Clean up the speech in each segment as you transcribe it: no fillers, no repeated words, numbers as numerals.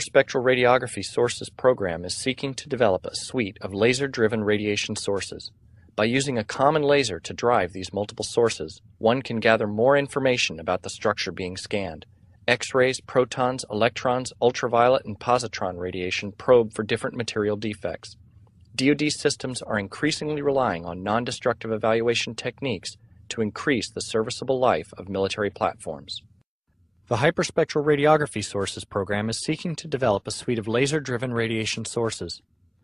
Spectral Radiography Sources program is seeking to develop a suite of laser-driven radiation sources. By using a common laser to drive these multiple sources, one can gather more information about the structure being scanned. X-rays, protons, electrons, ultraviolet, and positron radiation probe for different material defects. DoD systems are increasingly relying on non-destructive evaluation techniques to increase the serviceable life of military platforms. The Hyperspectral Radiography Sources program is seeking to develop a suite of laser-driven radiation sources.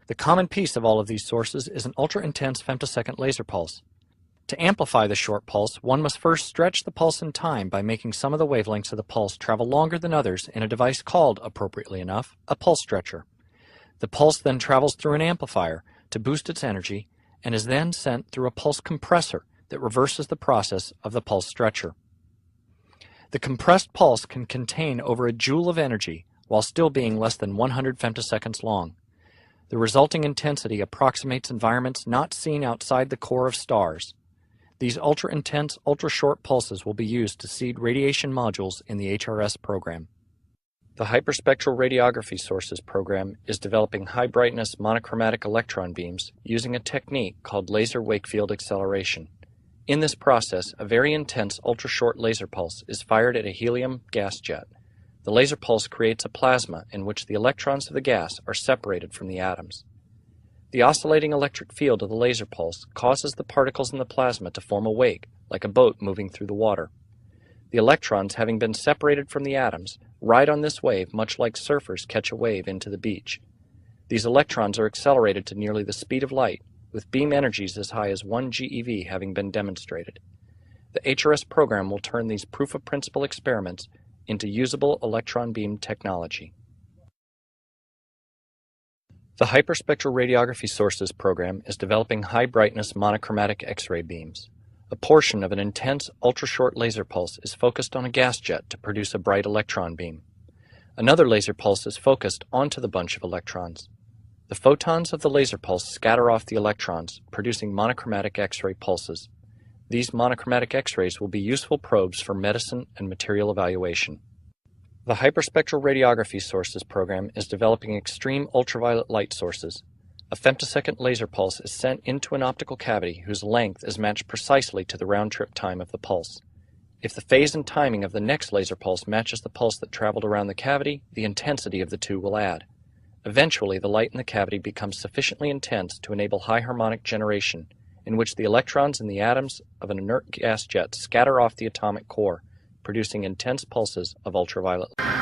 The common piece of all of these sources is an ultra-intense femtosecond laser pulse. To amplify the short pulse, one must first stretch the pulse in time by making some of the wavelengths of the pulse travel longer than others in a device called, appropriately enough, a pulse stretcher. The pulse then travels through an amplifier to boost its energy and is then sent through a pulse compressor that reverses the process of the pulse stretcher. The compressed pulse can contain over a joule of energy while still being less than 100 femtoseconds long. The resulting intensity approximates environments not seen outside the core of stars. These ultra-intense, ultra-short pulses will be used to seed radiation modules in the HRS program. The Hyperspectral Radiography Sources program is developing high-brightness monochromatic electron beams using a technique called laser wake-field acceleration. In this process, a very intense ultra-short laser pulse is fired at a helium gas jet. The laser pulse creates a plasma in which the electrons of the gas are separated from the atoms. The oscillating electric field of the laser pulse causes the particles in the plasma to form a wake, like a boat moving through the water. The electrons, having been separated from the atoms, ride on this wave much like surfers catch a wave into the beach. These electrons are accelerated to nearly the speed of light, with beam energies as high as 1 GeV having been demonstrated. The HRS program will turn these proof-of-principle experiments into usable electron beam technology. The Hyperspectral Radiography Sources program is developing high-brightness monochromatic X-ray beams. A portion of an intense ultra-short laser pulse is focused on a gas jet to produce a bright electron beam. Another laser pulse is focused onto the bunch of electrons. The photons of the laser pulse scatter off the electrons, producing monochromatic X-ray pulses. These monochromatic X-rays will be useful probes for medicine and material evaluation. The Hyperspectral Radiography Sources program is developing extreme ultraviolet light sources. A femtosecond laser pulse is sent into an optical cavity whose length is matched precisely to the round-trip time of the pulse. If the phase and timing of the next laser pulse matches the pulse that traveled around the cavity, the intensity of the two will add. Eventually, the light in the cavity becomes sufficiently intense to enable high harmonic generation, in which the electrons in the atoms of an inert gas jet scatter off the atomic core, producing intense pulses of ultraviolet light.